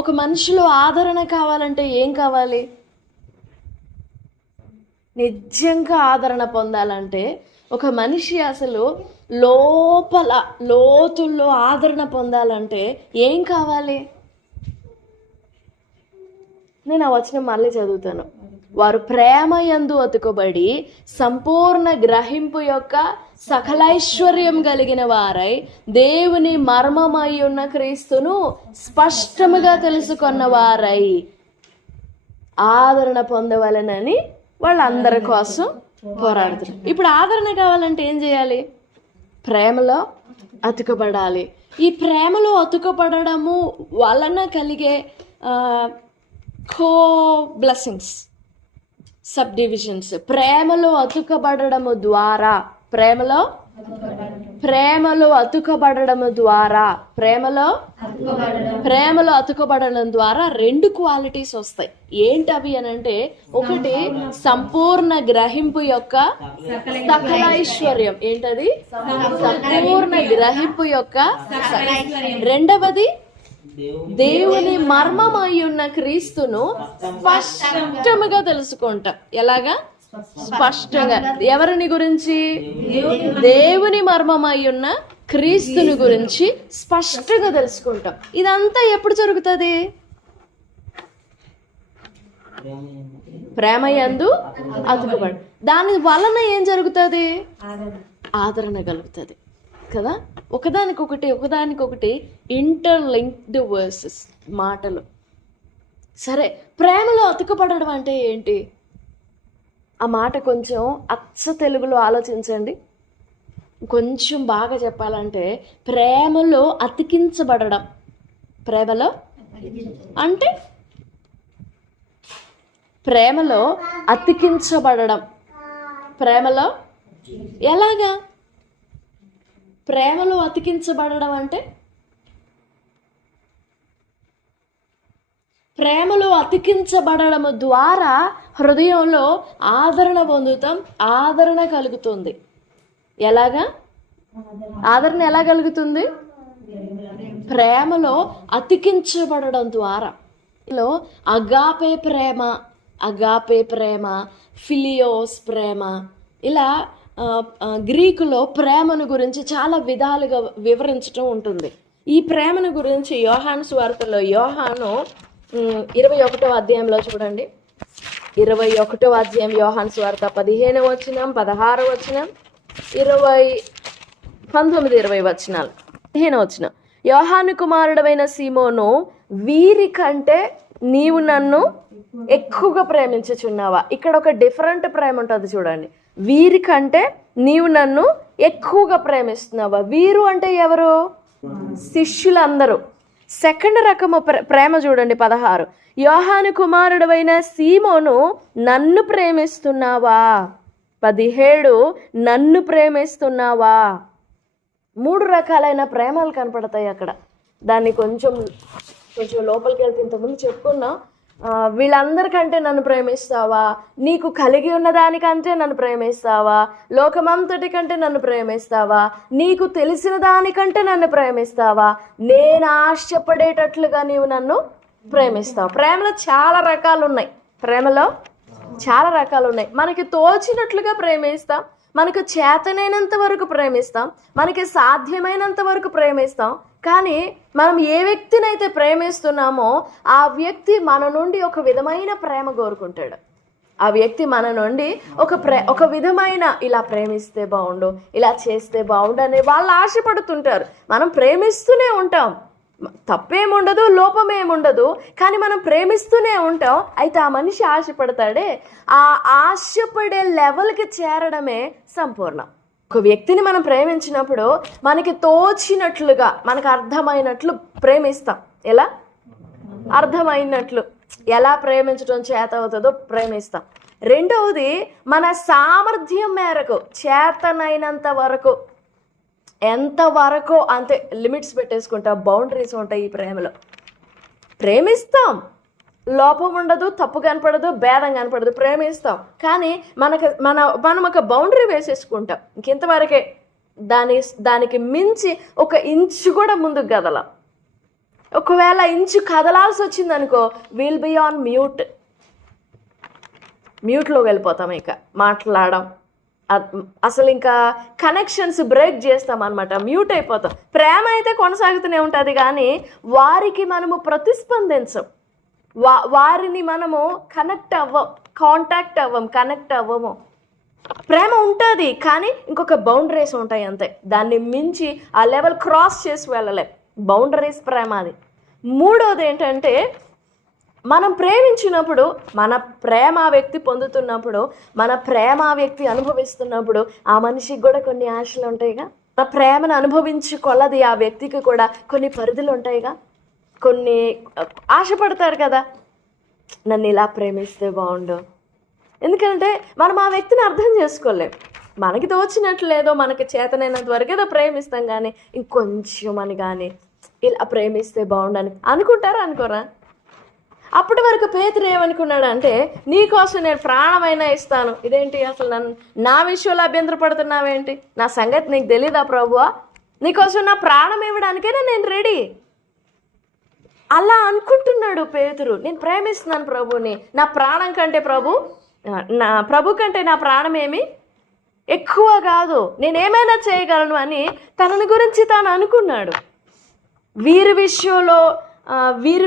ఒక మనిషిలో ఆదరణ కావాలంటే ఏం కావాలి? నిజంగా ఆదరణ పొందాలంటే ఒక మనిషి అసలు లోపల లోతుల్లో ఆదరణ పొందాలంటే ఏం కావాలి? నేను ఆ వచనం మళ్ళీ చదువుతాను. వారు ప్రేమ యందు అతుకబడి సంపూర్ణ గ్రహింపు యొక్క సకలైశ్వర్యం కలిగిన వారై దేవుని మర్మమై ఉన్న క్రీస్తును స్పష్టముగా తెలుసుకున్న వారై ఆదరణ పొందవలనని వాళ్ళందరి కోసం పోరాడుతున్నారు. ఇప్పుడు ఆదరణ కావాలంటే ఏం చేయాలి? ప్రేమలో అతుకబడాలి. ఈ ప్రేమలో అతుకబడము వలన కలిగే కో బ్లెస్సింగ్స్, సబ్ డివిజన్స్. ప్రేమలో అతుకబడము ద్వారా, ప్రేమలో అతుకబడము ద్వారా, ప్రేమలో అతుకబడడం ద్వారా 2 క్వాలిటీస్ వస్తాయి. ఏంటవి అని అంటే, ఒకటి సంపూర్ణ గ్రహింపు యొక్క సకలైశ్వర్యం. ఏంటది? సంపూర్ణ గ్రహింపు యొక్క. రెండవది దేవుని మర్మమై ఉన్న క్రీస్తును స్పష్టముగా తెలుసుకుంటాం. ఎలాగా? స్పష్టంగా. ఎవరిని గురించి? దేవుని మర్మమై ఉన్న క్రీస్తుని గురించి స్పష్టంగా తెలుసుకుంటాం. ఇదంతా ఎప్పుడు జరుగుతుంది? ప్రేమ యందు అతుకబడి. దాని వలన ఏం జరుగుతుంది? ఆదరణ కలుగుతుంది కదా. ఒకదానికొకటి ఇంటర్లింక్డ్ వర్సెస్, మాటలు. సరే, ప్రేమలో అతుకబడడం అంటే ఏంటి? ఆ మాట కొంచెం అచ్చ తెలుగులో ఆలోచించండి. కొంచెం బాగా చెప్పాలంటే ప్రేమలో అతికించబడడం. ప్రేమలో అంటే ప్రేమలో అతికించబడడం. ప్రేమలో ఎలాగా? ప్రేమలో అతికించబడడం అంటే ప్రేమలో అతికించబడడం ద్వారా హృదయంలో ఆదరణ పొందుతాం, ఆదరణ కలుగుతుంది. ఎలాగా? ఆదరణ ఎలా కలుగుతుంది? ప్రేమలో అతికించబడడం ద్వారా. అగాపే ప్రేమ, ఫిలియోస్ ప్రేమ, ఇలా గ్రీకులో ప్రేమను గురించి చాలా విధాలుగా వివరించడం ఉంటుంది. ఈ ప్రేమను గురించి యోహాను సువార్తలో యోహాను 21వ అధ్యాయంలో చూడండి. 21వ అధ్యాయం యోహాను సువార్త 15వ వచనం, 16వ వచనం, 19, 20 వచనాలు. 15వ వచనం, యోహాను కుమారుడైన సీమోను, వీరి కంటే నీవు నన్ను ఎక్కువగా ప్రేమించుచున్నావా? ఇక్కడ ఒక డిఫరెంట్ ప్రేమ ఉంటుంది చూడండి. వీరి కంటే నీవు నన్ను ఎక్కువగా ప్రేమిస్తున్నావా? వీరు అంటే ఎవరు? శిష్యులందరూ. సెకండ్ రకము ప్రేమ చూడండి. 16, యోహాను కుమారుడైన సీమోను, నన్ను ప్రేమిస్తున్నావా? 17, నన్ను ప్రేమిస్తున్నావా? 3 రకాలైన ప్రేమలు కనపడతాయి అక్కడ. దాన్ని కొంచెం లోపలికి వెళ్తే ఇంతకుముందు చెప్పుకున్నా. వీళ్ళందరికంటే నన్ను ప్రేమిస్తావా? నీకు కలిగి ఉన్న దానికంటే నన్ను ప్రేమిస్తావా? లోకమంతటి కంటే నన్ను ప్రేమిస్తావా? నీకు తెలిసిన దానికంటే నన్ను ప్రేమిస్తావా? నేను ఆశపడేటట్లుగా నీవు నన్ను ప్రేమిస్తావు. ప్రేమలో చాలా రకాలు ఉన్నాయి. మనకి తోచినట్లుగా ప్రేమిస్తాం, మనకు చేతనైనంత వరకు ప్రేమిస్తాం, మనకి సాధ్యమైనంత వరకు ప్రేమిస్తాం. కానీ మనం ఏ వ్యక్తినైతే ప్రేమిస్తున్నామో ఆ వ్యక్తి మన నుండి ఒక విధమైన ప్రేమ కోరుకుంటాడు. ఆ వ్యక్తి మన నుండి ఒక విధమైన, ఇలా ప్రేమిస్తే బాగుండు, ఇలా చేస్తే బాగుండు అనే వాళ్ళు ఆశపడుతుంటారు. మనం ప్రేమిస్తూనే ఉంటాం, తప్పేముండదు, లోపమేముండదు. కానీ మనం ప్రేమిస్తూనే ఉంటాం. అయితే ఆ మనిషి ఆశపడతాడే, ఆ ఆశపడే లెవెల్కి చేరడమే సంపూర్ణం. ఒక వ్యక్తిని మనం ప్రేమించినప్పుడు మనకి తోచినట్లుగా, మనకు అర్థమైనట్లు ప్రేమిస్తాం. ఎలా? అర్థమైనట్లు, ఎలా ప్రేమించడం చేత అవుతుందో ప్రేమిస్తాం. రెండవది, మన సామర్థ్యం మేరకు, చేతనైనంత వరకు, ఎంతవరకు అంతే లిమిట్స్ పెట్టేసుకుంటాం, బౌండరీస్ ఉంటాయి. ఈ ప్రేమలో ప్రేమిస్తాం, లోపం ఉండదు, తప్పు కనపడదు, భేదం కనపడదు, ప్రేమిస్తాం. కానీ మనం ఒక బౌండరీ వేసేసుకుంటాం. ఇంకెంతవరకే, దానికి మించి 1 ఇంచు కూడా ముందుకు కదలం. ఒకవేళ ఇంచు కదలాల్సి వచ్చింది అనుకో, విల్ బి ఆన్ మ్యూట్లో వెళ్ళిపోతాం, ఇక మాట్లాడడం అసలు ఇంకా కనెక్షన్స్ బ్రేక్ చేస్తాం అనమాట, మ్యూట్ అయిపోతాం. ప్రేమ అయితే కొనసాగుతూనే ఉంటుంది కానీ వారికి మనము ప్రతిస్పందించం, వారిని మనము కనెక్ట్ అవ్వము. ప్రేమ ఉంటుంది కానీ ఇంకొక బౌండరీస్ ఉంటాయి అంతే, దాన్ని మించి ఆ లెవెల్ క్రాస్ చేసి వెళ్ళలే. బౌండరీస్ ప్రేమ అది. మూడోది ఏంటంటే, మనం ప్రేమించినప్పుడు, మన ప్రేమ ఆ వ్యక్తి పొందుతున్నప్పుడు, మన ప్రేమ ఆ వ్యక్తి అనుభవిస్తున్నప్పుడు ఆ మనిషికి కూడా కొన్ని ఆశలు ఉంటాయిగా. మన ప్రేమను అనుభవించుకొలది ఆ వ్యక్తికి కూడా కొన్ని పరిధులు ఉంటాయిగా, కొన్ని ఆశపడతారు కదా, నన్ను ఇలా ప్రేమిస్తే బాగుండు. ఎందుకంటే మనం ఆ వ్యక్తిని అర్థం చేసుకోలేం. మనకి తోచినట్లేదో మనకి చేతనైనంత వరకు ఏదో ప్రేమిస్తాం కానీ ఇంకొంచెం అని కానీ ఇలా ప్రేమిస్తే బాగుండని అనుకోరా? అప్పటి వరకు పేతురు ఏమనుకున్నాడు అంటే, నీకోసం నేను ప్రాణమైనా ఇస్తాను. ఇదేంటి అసలు నా విషయంలో అభ్యంతర పడుతున్నావేంటి? నా సంగతి నీకు తెలీదా ప్రభువా? నీకోసం నా ప్రాణం ఇవ్వడానికైనా నేను రెడీ. అలా అనుకుంటున్నాడు పేతురు. నేను ప్రేమిస్తున్నాను ప్రభుని, నా ప్రాణం కంటే ప్రభు కంటే నా ప్రాణం ఏమి ఎక్కువ కాదు, నేనేమైనా చేయగలను అని తనని గురించి తాను అనుకున్నాడు. వీరి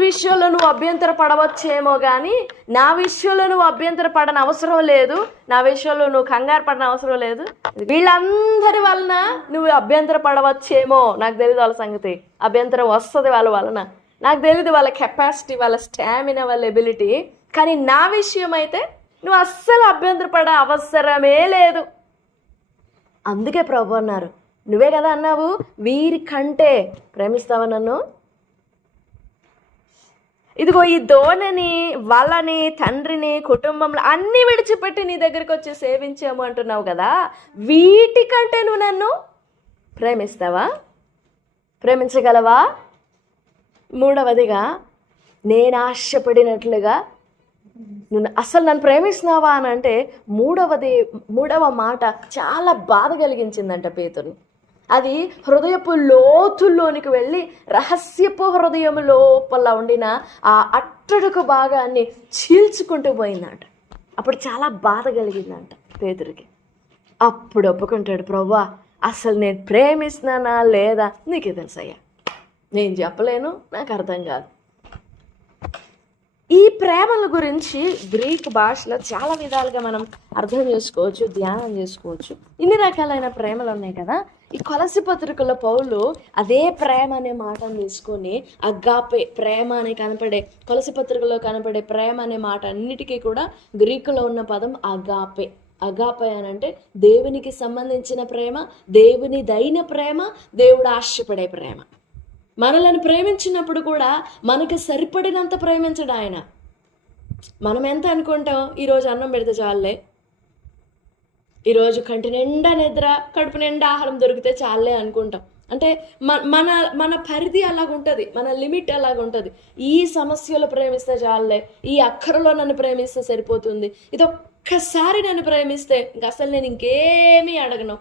విషయంలో నువ్వు అభ్యంతర పడవచ్చేమో కానీ నా విషయంలో నువ్వు అభ్యంతర పడని అవసరం లేదు, నా విషయంలో నువ్వు కంగారు పడని అవసరం లేదు. వీళ్ళందరి వలన నువ్వు అభ్యంతర పడవచ్చేమో, నాకు తెలియదు వాళ్ళ సంగతి, అభ్యంతరం వస్తుంది వాళ్ళ వలన, నాకు తెలియదు వాళ్ళ కెపాసిటీ, వాళ్ళ స్టామినా, వాళ్ళ ఎబిలిటీ. కానీ నా విషయం అయితే నువ్వు అస్సలు అభ్యంతర పడ అవసరమే లేదు. అందుకే ప్రభు అన్నారు, నువ్వే కదా అన్నావు వీరికంటే ప్రేమిస్తావా నన్ను? ఇదిగో ఈ ధోనిని, వాళ్ళని, తండ్రిని, కుటుంబంలో అన్నీ విడిచిపెట్టి నీ దగ్గరికి వచ్చి సేవించాము అంటున్నావు కదా, వీటికంటే నువ్వు నన్ను ప్రేమిస్తావా? ప్రేమించగలవా? మూడవదిగా, నేను ఆశపడినట్లుగా నువ్వు అసలు నన్ను ప్రేమిస్తున్నావా అని అంటే మూడవ మాట చాలా బాధ కలిగించిందంట పేతుర్ని. అది హృదయపు లోతుల్లోనికి వెళ్ళి రహస్యపు హృదయం లోపల ఉండిన ఆ అట్టడుగు భాగాన్ని చీల్చుకుంటూ పోయిందంట. అప్పుడు చాలా బాధ కలిగిందంట పేతురికి. అప్పుడు ఒప్పుకుంటాడు, ప్రభువా అసలు నేను ప్రేమిస్తున్నానా లేదా నీకే తెలుసయ్యా, నేను చెప్పలేను, నాకు అర్థం కాదు. ఈ ప్రేమల గురించి గ్రీక్ భాషలో చాలా విధాలుగా మనం అర్థం చేసుకోవచ్చు, ధ్యానం చేసుకోవచ్చు. ఇన్ని రకాలైన ప్రేమలు ఉన్నాయి కదా. ఈ కొలసి పత్రికలో పౌలు అదే ప్రేమ అనే మాటను తీసుకొని అగాపే ప్రేమ అని కొలసి పత్రికలో కనపడే ప్రేమ అనే మాట అన్నిటికీ కూడా గ్రీకులో ఉన్న పదం అగాపే. అగాపే అని అంటే దేవునికి సంబంధించిన ప్రేమ, దేవునిదైన ప్రేమ, దేవుడు ఆశపడే ప్రేమ. మనల్ని ప్రేమించినప్పుడు కూడా మనకు సరిపడినంత ప్రేమించడు ఆయన. మనం ఎంత అనుకుంటాం, ఈరోజు అన్నం పెడితే చాలే, ఈరోజు కంటి నిండా నిద్ర, కడుపు నిండా ఆహారం దొరికితే చాలే అనుకుంటాం. అంటే మన పరిధి అలాగుంటుంది, మన లిమిట్ అలాగుంటుంది. ఈ సమస్యలు ప్రేమిస్తే చాలే, ఈ అక్కరలో నన్ను ప్రేమిస్తే సరిపోతుంది, ఇది ఒక్కసారి నన్ను ప్రేమిస్తే ఇంక అసలు నేను ఇంకేమీ అడగను,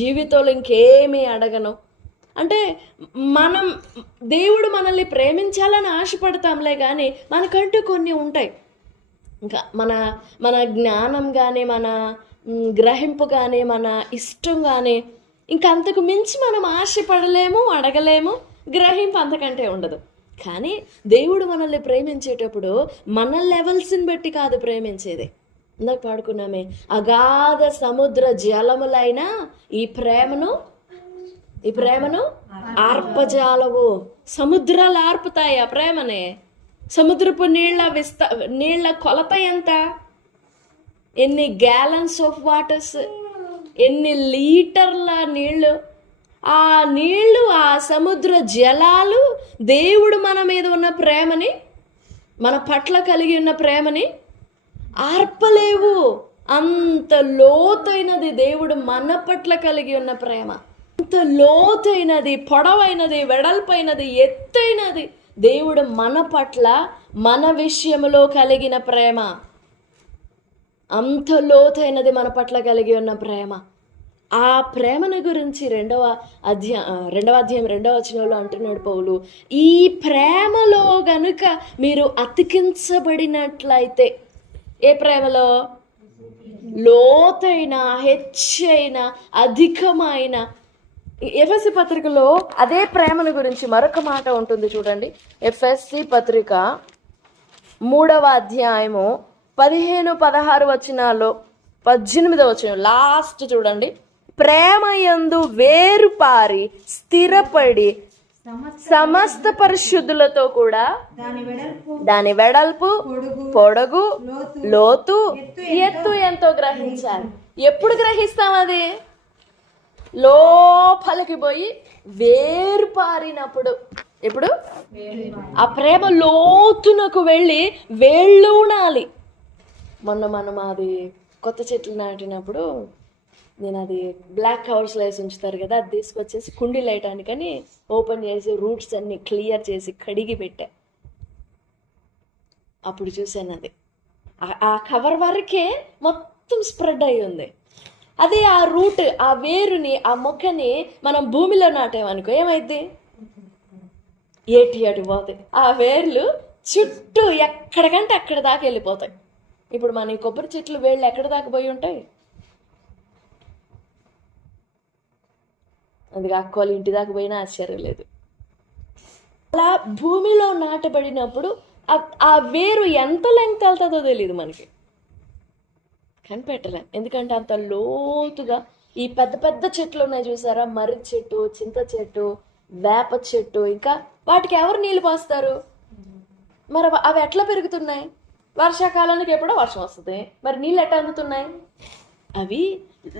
జీవితంలో ఇంకేమీ అడగను. అంటే దేవుడు మనల్ని ప్రేమించాలని ఆశపడతాంలే కానీ మనకంటూ కొన్ని ఉంటాయి. ఇంకా మన జ్ఞానం కానీ, మన గ్రహింపు కానీ, మన ఇష్టం కానీ, ఇంకా అంతకు మించి మనం ఆశపడలేము, అడగలేము. గ్రహింపు అంతకంటే ఉండదు. కానీ దేవుడు మనల్ని ప్రేమించేటప్పుడు మన లెవెల్స్ని బట్టి కాదు ప్రేమించేది. ఇందాక పాడుకున్నామే, అగాధ సముద్ర జలములైన ఈ ప్రేమను ఆర్పజాలవు. సముద్రాలు ఆర్పుతాయి ఆ ప్రేమనే. సముద్రపు నీళ్ళ కొలత ఎంత? ఎన్ని గ్యాలన్స్ ఆఫ్ వాటర్స్, ఎన్ని లీటర్ల నీళ్ళు. ఆ నీళ్లు, ఆ సముద్ర జలాలు దేవుడు మన మీద ఉన్న ప్రేమని, మన పట్ల కలిగి ఉన్న ప్రేమని ఆర్పలేవు. అంత లోతైనది దేవుడు మన పట్ల కలిగి ఉన్న ప్రేమ. అంత లోతైనది, పొడవైనది, వెడల్పైనది, ఎత్తైనది దేవుడు మన పట్ల, మన విషయంలో కలిగిన ప్రేమ. అంత లోతైనది మన పట్ల కలిగి ఉన్న ప్రేమ. ఆ ప్రేమను గురించి రెండవ అధ్యాయం 2వ వచనంలో అంటున్నాడు పౌలు, ఈ ప్రేమలో గనుక మీరు అతికించబడినట్లయితే, ఏ ప్రేమలో? లోతైన, హెచ్చైన, అధికమైన. ఎఫెసీ పత్రికలో అదే ప్రేమను గురించి మరొక మాట ఉంటుంది చూడండి. ఎఫెసీ పత్రిక 3వ అధ్యాయము 15-16 వచనాల్లో 18వ వచనం లాస్ట్ చూడండి. ప్రేమయందు వేరుపారి స్థిరపడి సమస్త పరిశుద్ధులతో కూడా దాని వెడల్పు, పొడగు, లోతు, ఎత్తు ఎంతో గ్రహించాలి. ఎప్పుడు గ్రహిస్తాం? అది లోపలికి పోయి వేరుపారినప్పుడు. ఎప్పుడు? ఆ ప్రేమ లోతునకు వెళ్ళి వేళ్ళూనాలి. మనం అది కొత్త చెట్లు నాటినప్పుడు నేను అది బ్లాక్ కవర్స్లో వేసి ఉంచుతారు కదా, అది తీసుకొచ్చేసి కుండీలు వేయటానికని ఓపెన్ చేసి రూట్స్ అన్ని క్లియర్ చేసి కడిగి పెట్టా. అప్పుడు చూశాను అది ఆ కవర్ వరకే మొత్తం స్ప్రెడ్ అయి ఉంది. అదే ఆ రూట్, ఆ వేరుని, ఆ మొక్కని మనం భూమిలో నాటామనుకో ఏమైంది? అటు పోతాయి. ఆ వేర్లు చుట్టూ ఎక్కడికంటే అక్కడ దాకా వెళ్ళిపోతాయి. ఇప్పుడు మన కొబ్బరి చెట్లు వేళ్ళు ఎక్కడ దాకా పోయి ఉంటాయి? అందుకే అక్కోళ్ళ ఇంటి దాకా పోయినా ఆశ్చర్యం లేదు. అలా భూమిలో నాటబడినప్పుడు ఆ వేరు ఎంత లెంగ్త్ వెళ్తుందో తెలియదు మనకి, కనిపెట్టలేం. ఎందుకంటే అంత లోతుగా ఈ పెద్ద పెద్ద చెట్లు ఉన్నాయి చూసారా, మర్రి చెట్టు, చింత చెట్టు, వేప చెట్టు, ఇంకా వాటికి ఎవరు నీళ్ళు పోస్తారు? మరి అవి ఎట్లా పెరుగుతున్నాయి? వర్షాకాలానికి ఎప్పుడో వర్షం వస్తుంది, మరి నీళ్ళు ఎట్లా అందుతున్నాయి? అవి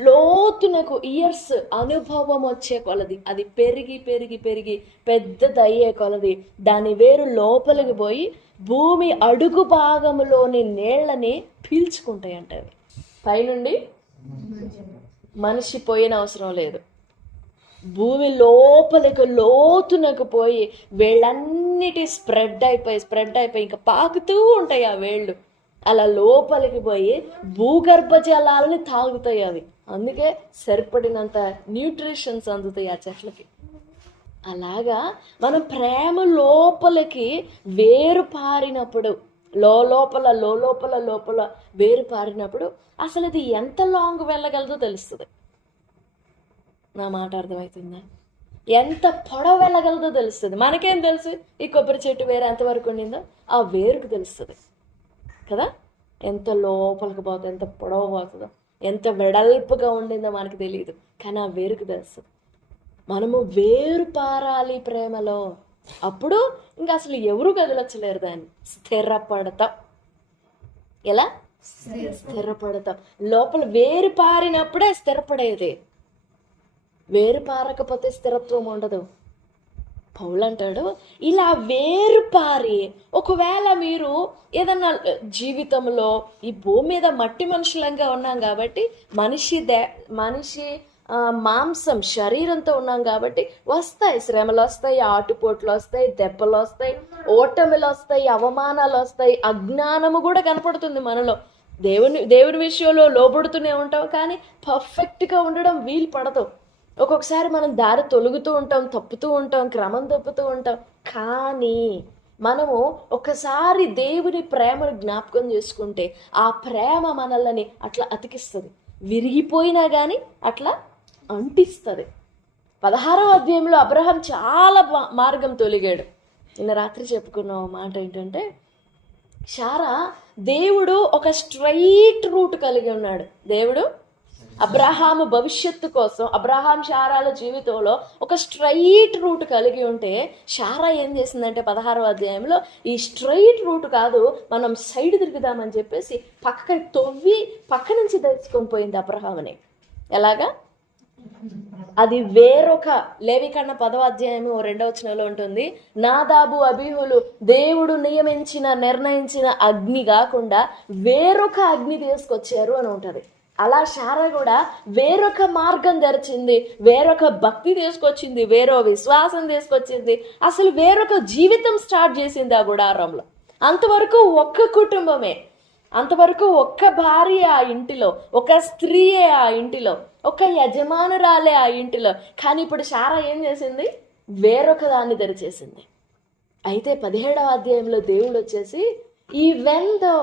లోతునకు ఇయర్స్ అనుభవం వచ్చే కొలది, అది పెరిగి పెరిగి పెరిగి పెద్దదయ్యే కొలది దాని వేరు లోపలికి పోయి భూమి అడుగు భాగంలోని నీళ్ళని పీల్చుకుంటాయి. అంటే అవి పైనుండి మనిషి పోయిన అవసరం లేదు, భూమి లోపలికి లోతునకు పోయి వేళ్ళన్నిటి స్ప్రెడ్ అయిపోయి ఇంకా పాకుతూ ఉంటాయి ఆ వేళ్ళు. అలా లోపలికి పోయి భూగర్భ జలాలని తాగుతాయి అవి. అందుకే సరిపడినంత న్యూట్రిషన్స్ అందుతాయి ఆ చెట్లకి. అలాగా మనం ప్రేమ లోపలికి వేరు పారినప్పుడు, లోపల వేరు పారినప్పుడు అసలు ఇది ఎంత లాంగ్ వెళ్ళగలదో తెలుస్తుంది. నా మాట అర్థమవుతుందా? ఎంత పొడవు వెళ్ళగలదో తెలుస్తుంది. మనకేం తెలుసు ఈ కొబ్బరి చెట్టు వేరు ఎంతవరకు ఉండిందో? ఆ వేరుకు తెలుస్తుంది కదా, ఎంత లోపలికి పోతుందో, ఎంత పొడవు పోతుందో, ఎంత వెడల్పుగా ఉండిందో మనకు తెలియదు, కానీ ఆ వేరుకు తెలుస్తుంది. మనము వేరు పారాలి ప్రేమలో. అప్పుడు ఇంకా అసలు ఎవరు కదలొచ్చలేరు, దాన్ని స్థిరపడతాం. ఎలా స్థిరపడతాం? లోపల వేరు పారినప్పుడే స్థిరపడేది, వేరు పారకపోతే స్థిరత్వం ఉండదు. పౌలు అంటాడు, ఇలా వేరు పారి ఒకవేళ మీరు ఏదన్నా జీవితంలో ఈ భూమి మీద మట్టి మనుషులంగా ఉన్నాం కాబట్టి, మనిషి మాంసం శరీరంతో ఉన్నాం కాబట్టి వస్తాయి శ్రమలు, వస్తాయి ఆటుపోట్లు, వస్తాయి దెబ్బలు, వస్తాయి ఓటమిలు, వస్తాయి అవమానాలు, వస్తాయి అజ్ఞానము కూడా కనపడుతుంది మనలో. దేవుని విషయంలో లోబడుతూనే ఉంటాం, కానీ పర్ఫెక్ట్గా ఉండడం వీలు పడదు. ఒక్కొక్కసారి మనం దారి తొలుగుతూ ఉంటాం, తప్పుతూ ఉంటాం, క్రమం తప్పుతూ ఉంటాం. కానీ మనము ఒకసారి దేవుని ప్రేమను జ్ఞాపకం చేసుకుంటే ఆ ప్రేమ మనల్ని అట్లా అతికిస్తుంది, విరిగిపోయినా కానీ అట్లా అంటిస్తుంది. 16వ అధ్యాయంలో అబ్రహాం చాలా మార్గం తొలిగాడు. నిన్న రాత్రి చెప్పుకున్న మాట ఏంటంటే, శారా దేవుడు ఒక స్ట్రైట్ రూట్ కలిగి ఉన్నాడు. దేవుడు అబ్రహాము భవిష్యత్తు కోసం, అబ్రహాం శారాల జీవితంలో ఒక స్ట్రైట్ రూట్ కలిగి ఉంటే, శారా ఏం చేసిందంటే 16వ అధ్యాయంలో ఈ స్ట్రైట్ రూట్ కాదు, మనం సైడ్ తిరుగుదామని చెప్పేసి పక్కకి తొవ్వి పక్క నుంచి తెచ్చుకొని పోయింది అబ్రహాముని. ఎలాగా? అది వేరొక లేవికాండం 10వ అధ్యాయము 2వ వచనంలో ఉంటుంది, నాదాబు అబీహులు దేవుడు నిర్ణయించిన అగ్ని కాకుండా వేరొక అగ్ని తీసుకొచ్చారు అని ఉంటుంది. అలా శారా కూడా వేరొక మార్గం తెరిచింది, వేరొక భక్తి తీసుకొచ్చింది, వేరో విశ్వాసం తీసుకొచ్చింది, అసలు వేరొక జీవితం స్టార్ట్ చేసింది ఆ గుడారంలో. అంతవరకు ఒక్క కుటుంబమే, అంతవరకు ఒక్క భార్య ఆ ఇంటిలో, ఒక స్త్రీయే ఆ ఇంటిలో, ఒక యజమానురాలే ఆ ఇంటిలో. కానీ ఇప్పుడు శారా ఏం చేసింది? వేరొక దాన్ని తెరిచేసింది. అయితే 17వ అధ్యాయంలో దేవుడు వచ్చేసి, ఈవెందో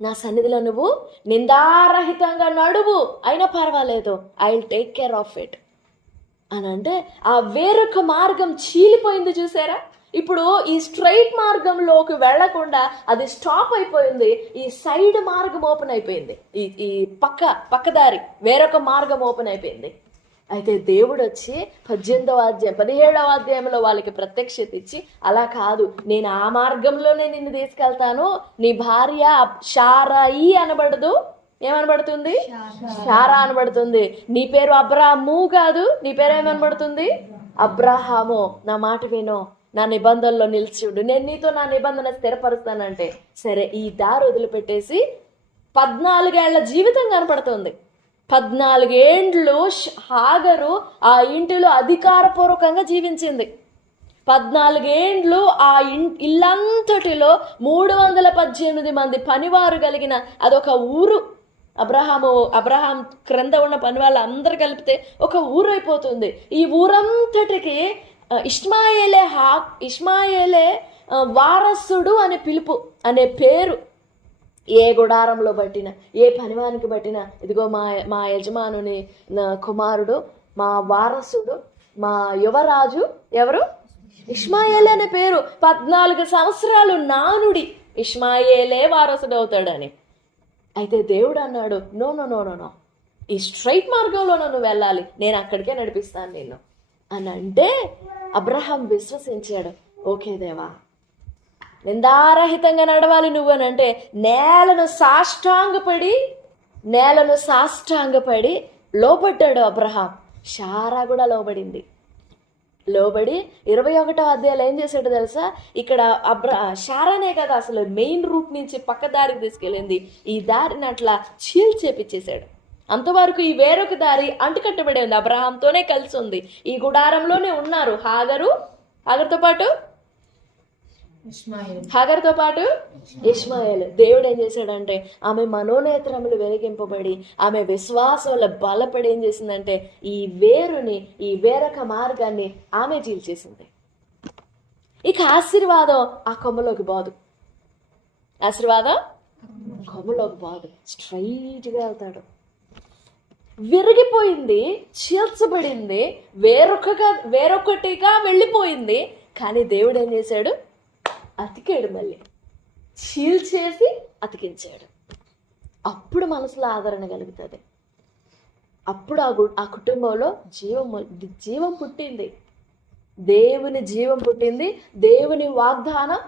నా సన్నిధిలో నువ్వు నిందారహితంగా నడువు, అయినా పర్వాలేదు, I will take care of it అని అంటే, ఆ వేరొక మార్గం చీలిపోయింది చూసారా? ఇప్పుడు ఈ స్ట్రైట్ మార్గంలోకి వెళ్లకుండా అది స్టాప్ అయిపోయింది. ఈ సైడ్ మార్గం ఓపెన్ అయిపోయింది. ఈ పక్కదారి వేరొక మార్గం ఓపెన్ అయిపోయింది. అయితే దేవుడు వచ్చి 17వ అధ్యాయంలో వాళ్ళకి ప్రత్యక్షత ఇచ్చి, అలా కాదు, నేను ఆ మార్గంలోనే నిన్ను తీసుకెళ్తాను. నీ భార్య శారాయి అనబడదు, ఏమనబడుతుంది? శారా అనబడుతుంది. నీ పేరు అబ్రాహాము కాదు, నీ పేరు ఏమనబడుతుంది? అబ్రాహాము. నా మాట విను, నా నిబంధనలో నిలిచిడు, నేను నీతో నా నిబంధన స్థిరపరుస్తానంటే, సరే ఈ దారి వదిలిపెట్టేసి 14 ఏళ్ల జీవితం కనపడుతుంది. 14 ఏండ్లు హాగరు ఆ ఇంటిలో అధికారపూర్వకంగా జీవించింది. 14 ఏండ్లు ఆ ఇల్లంతటిలో 318 మంది పనివారు కలిగిన అదొక ఊరు. అబ్రహాం క్రింద ఉన్న పని వాళ్ళు అందరు కలిపితే ఒక ఊరు అయిపోతుంది. ఈ ఊరంతటికి ఇష్మాయేలే వారసుడు అనే పిలుపు, అనే పేరు. ఏ గుడారంలో బట్టిన, ఏ పనివానికి బట్టిన, ఇదిగో మా యజమానుని కుమారుడు, మా వారసుడు, మా యువరాజు ఎవరు? ఇష్మాయేలే అనే పేరు. 14 సంవత్సరాలు నానుడి ఇష్మాయేలే వారసుడు అవుతాడని. అయితే దేవుడు అన్నాడు, no no no no no, ఈ స్ట్రైట్ మార్గంలో నువ్వు వెళ్ళాలి, నేను అక్కడికే నడిపిస్తాను నిన్ను అని అంటే, అబ్రహాం విశ్వసించాడు. ఓకే దేవా, నిందారహితంగా నడవాలి నువ్వు అని అంటే, నేలను సాష్టాంగపడి లోబడ్డాడు అబ్రహాం. శారా కూడా లోబడి 21వ అధ్యాయంలో ఏం చేశాడు తెలుసా? ఇక్కడ శారానే కదా అసలు మెయిన్ రూట్ నుంచి పక్క దారికి తీసుకెళ్ళింది. ఈ దారిని అట్లా చీల్చేపిచ్చేశాడు. అంతవరకు ఈ వేరొక దారి అంటుకట్టబడి ఉంది, అబ్రహాంతోనే కలిసి ఉంది. ఈ గుడారంలోనే ఉన్నారు హాగర్తో పాటు ఇష్మాయేల్. దేవుడు ఏం చేశాడంటే, ఆమె మనోనేత్రములు వెలిగింపబడి, ఆమె విశ్వాసంలో బలపడి ఏం చేసిందంటే, ఈ వేరొక మార్గాన్ని ఆమె చీల్చేసింది. ఇక ఆశీర్వాదం ఆ కొమ్మలోకి బాదు. స్ట్రైట్గా వెళ్తాడు. విరిగిపోయింది, చీల్చబడింది, వేరొకటిగా వెళ్ళిపోయింది. కానీ దేవుడు ఏం చేశాడు? అతికాడు, మళ్ళీ చీల్చేసి అతికించాడు. అప్పుడు మనసులో ఆదరణ కలుగుతుంది. అప్పుడు ఆ కుటుంబంలో జీవం పుట్టింది. దేవుని జీవం పుట్టింది. దేవుని వాగ్దానం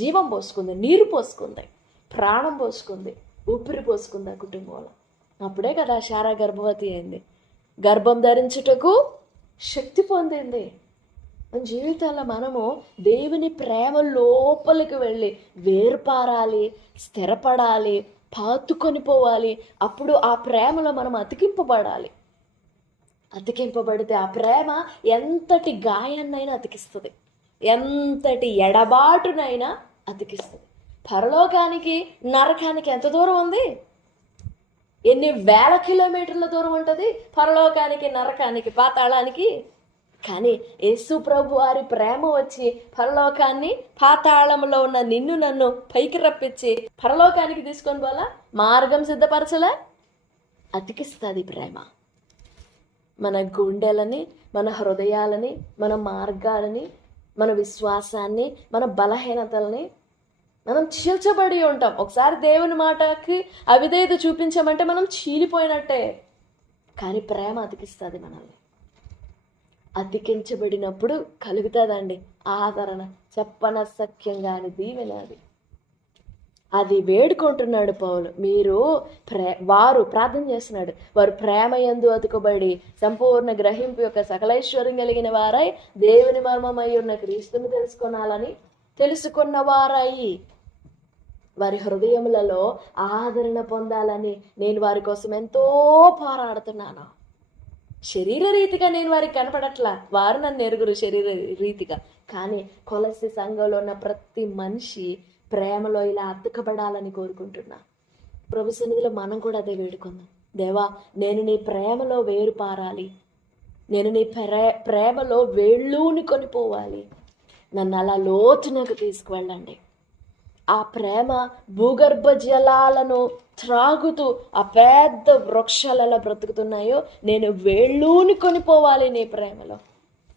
జీవం పోసుకుంది, నీరు పోసుకుంది, ప్రాణం పోసుకుంది, ఊపిరి పోసుకుంది ఆ కుటుంబంలో. అప్పుడే కదా శారా గర్భవతి అయింది, గర్భం ధరించుటకు శక్తి పొందింది. మన జీవితాల్లో మనము దేవుని ప్రేమ లోపలికి వెళ్ళి వేరుపారాలి, స్థిరపడాలి, పాతుకొని పోవాలి. అప్పుడు ఆ ప్రేమలో మనం అతికింపబడితే ఆ ప్రేమ ఎంతటి గాయాన్నైనా అతికిస్తుంది, ఎంతటి ఎడబాటునైనా అతికిస్తుంది. పరలోకానికి నరకానికి ఎంత దూరం ఉంది? ఎన్ని వేల కిలోమీటర్ల దూరం ఉంటుంది పరలోకానికి, నరకానికి, పాతాళానికి. కానీ యేసు ప్రభు వారి ప్రేమ వచ్చి పరలోకాన్ని, పాతాళంలో ఉన్న నిన్ను నన్ను పైకి రప్పించి పరలోకానికి తీసుకొని పోలా, మార్గం సిద్ధపరచలే, అతికిస్తుంది ప్రేమ. మన గుండెలని, మన హృదయాలని, మన మార్గాలని, మన విశ్వాసాన్ని, మన బలహీనతల్ని మనం చీల్చబడి ఉంటాం. ఒకసారి దేవుని మాటకి అవిధేయత చూపించామంటే మనం చీలిపోయినట్టే. కానీ ప్రేమ అతికిస్తుంది మనల్ని. అతికించబడినప్పుడు కలుగుతుందండి ఆదరణ, చెప్పనసఖ్యంగా అని దీవెన. అది వేడుకుంటున్నాడు పౌలు. వారు ప్రార్థన చేస్తున్నాడు, వారు ప్రేమ యందు అతుకబడి సంపూర్ణ గ్రహింపు యొక్క సకలైశ్వర్యం కలిగిన వారై దేవుని మర్మమై ఉన్న క్రీస్తుని తెలుసుకున్న వారై వారి హృదయములలో ఆదరణ పొందాలని నేను వారి కోసం ఎంతో పోరాడుతున్నాను. శరీర రీతిగా నేను వారికి కనపడట్లా, వారు నన్ను ఎరుగురు శరీర రీతిగా. కానీ కొలసి సంఘంలో ఉన్న ప్రతి మనిషి ప్రేమలో ఇలా అతుకబడాలని కోరుకుంటున్నా. ప్రభు సన్నిధిలో మనం కూడా అదే వేడుకుందాం. దేవా, నేను నీ ప్రేమలో వేరు పారాలి, నేను నీ ప్రేమలో వేళ్ళూనుకొని పోవాలి. నన్ను అలా లోతునకు తీసుకువెళ్ళండి. ఆ ప్రేమ భూగర్భ జలాలను త్రాగుతూ ఆ పెద్ద వృక్షాలలో బ్రతుకుతున్నాయో, నేను వేళ్ళూనుకొని పోవాలి నీ ప్రేమలో.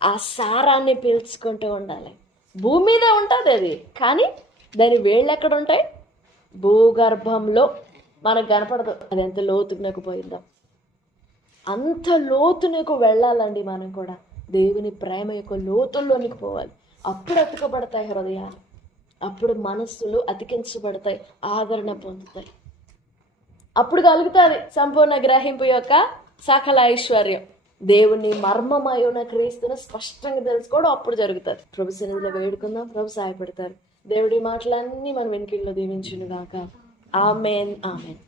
ఆ సారాన్ని పీల్చుకుంటూ ఉండాలి. భూమి మీద ఉంటుంది అది, కానీ దాని వేళ్ళు ఎక్కడ ఉంటాయి? భూగర్భంలో. మనకు కనపడదు అది ఎంత లోతునకు పోయిందో. అంత లోతునకు వెళ్ళాలండి మనం కూడా. దేవుని ప్రేమ యొక్క లోతుల్లోనికి పోవాలి. అప్పుడు అతుకబడతాయి హృదయాలు, అప్పుడు మనస్సులు అతికించబడతాయి, ఆదరణ పొందుతాయి. అప్పుడు కలుగుతుంది సంపూర్ణ గ్రహింపు యొక్క సకల ఐశ్వర్యం. దేవుని మర్మమై ఉన్న క్రీస్తును స్పష్టంగా తెలుసుకోవడం అప్పుడు జరుగుతుంది. ప్రభు సన్నిధిలో వేడుకుందాం. ప్రభు సహాయపడతారు. దేవుడి మాటలన్నీ మన వెనుకల్లో దీవించును గాక. ఆమేన్, ఆమేన్.